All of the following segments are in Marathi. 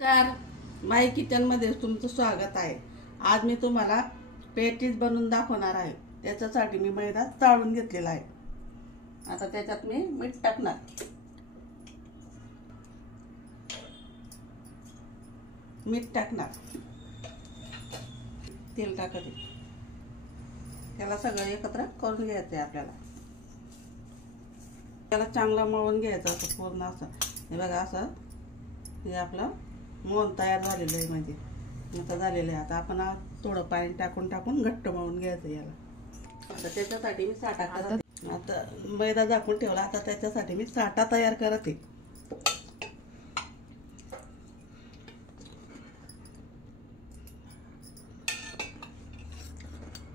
नमस्कार, माय किचनमध्ये तुमचं स्वागत आहे। आज मी तुम्हाला पेटीस बनवून दाखवणार आहे। त्याच्यासाठी मी मैदा चाळून घेतलेला आहे। आता त्याच्यात मी मीठ टाकणार, तेल टाकते। त्याला सगळं एकत्र करून घ्यायचं आहे आपल्याला। त्याला चांगलं मळून घ्यायचं असं पूर्ण असं। हे बघा असं हे आपलं मोहन तयार झालेलं आहे, म्हणजे आता झालेलं आहे। आता आपण थोडं पाणी टाकून घट्ट मळून घ्यायचं याला। आता त्याच्यासाठी मी साठा करते। आता मैदा झाकून ठेवला, आता त्याच्यासाठी मी साठा तयार करते।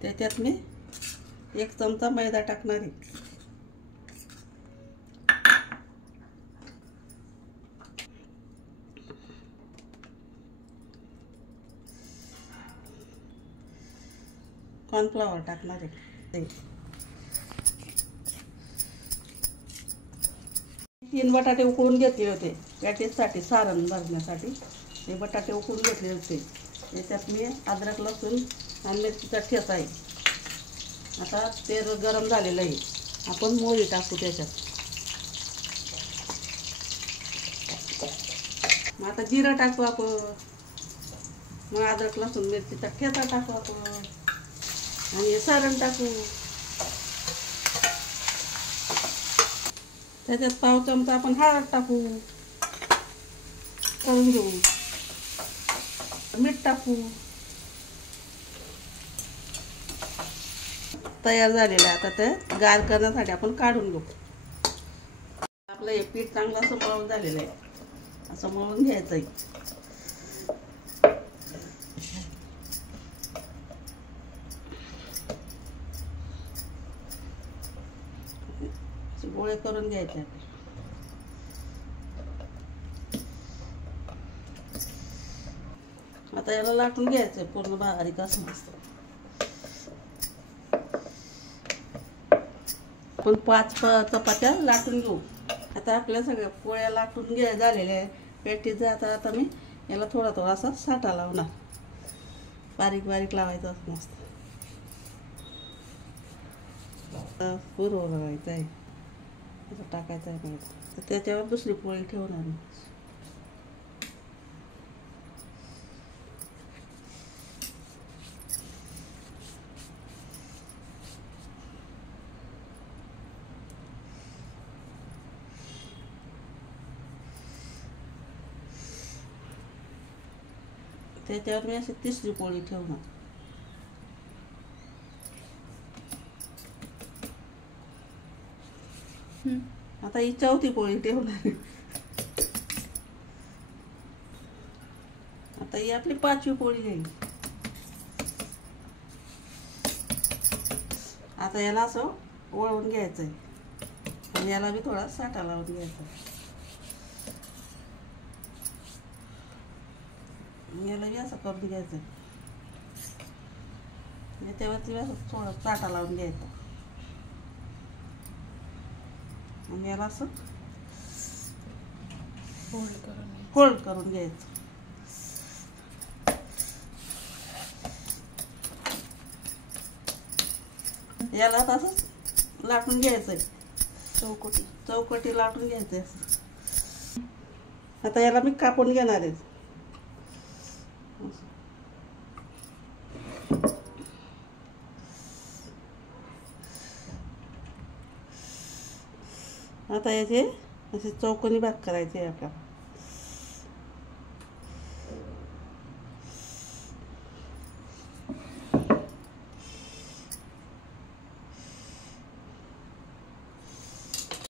त्याच्यात मी 1 चमचा मैदा टाकणार आहे। कॉर्नफ्लॉवर टाकणार आहे। 3 बटाटे उकळून घेतले होते पॅटीससाठी, सारण भरण्यासाठी। हे बटाटे उकळून घेतले होते। त्याच्यात मी अद्रक, लसूण आणि मिरचीचा ठेचा आहे। आता तेल गरम झालेलं आहे, आपण मोहरी टाकू त्याच्यात। आता जिरं टाकू आपण, मग अद्रक, लसूण, मिरचीचा ठेचा टाकू आपण आणि हे सारण टाकू। त्याच्यात पाव चमचा आपण हळद टाकू, करून घेऊ। मीठ टाकू। तयार झालेलं आहे। आता ते गार करण्यासाठी आपण काढून घेऊ। आपलं हे पीठ चांगलं असं मळून झालेलं आहे, असं मळून घ्यायचं आहे। गोळे करून घ्यायचे। आता याला लाटून घ्यायचं पूर्ण बारीक असं मस्त। आपण 5 चपात्या लाटून घेऊ। आता आपल्या सगळ्या पोळ्या लाटून झालेल्या आहे पेटीस। आता मी याला थोडा असा साठा लावणार, बारीक बारीक लावायचं असं मस्त। पुरं लावायचं आहे, असं टाकायचं आहे। तर त्याच्यावर दुसरी पोळी ठेवणार मी। त्याच्यावर मी अशी तिसरी पोळी ठेवणार। आता ही 4थी पोळी ठेवणार। आता ही आपली 5वी पोळी घेईल। आता याला असं वळवून घ्यायचं आहे आणि याला बी थोडा साठा लावून घ्यायचा। याला बी असं करून घ्यायचं, याच्यावरती असं थोडा साठा लावून घ्यायचा आणि याला असं फोल्ड करून घ्यायचं। याला असं लाटून घ्यायचंय, चौकटी लाटून घ्यायचंय असं। आता याला मी कापून घेणार आहे। आता याचे असे चौकोनी भाग करायचे आपल्याला।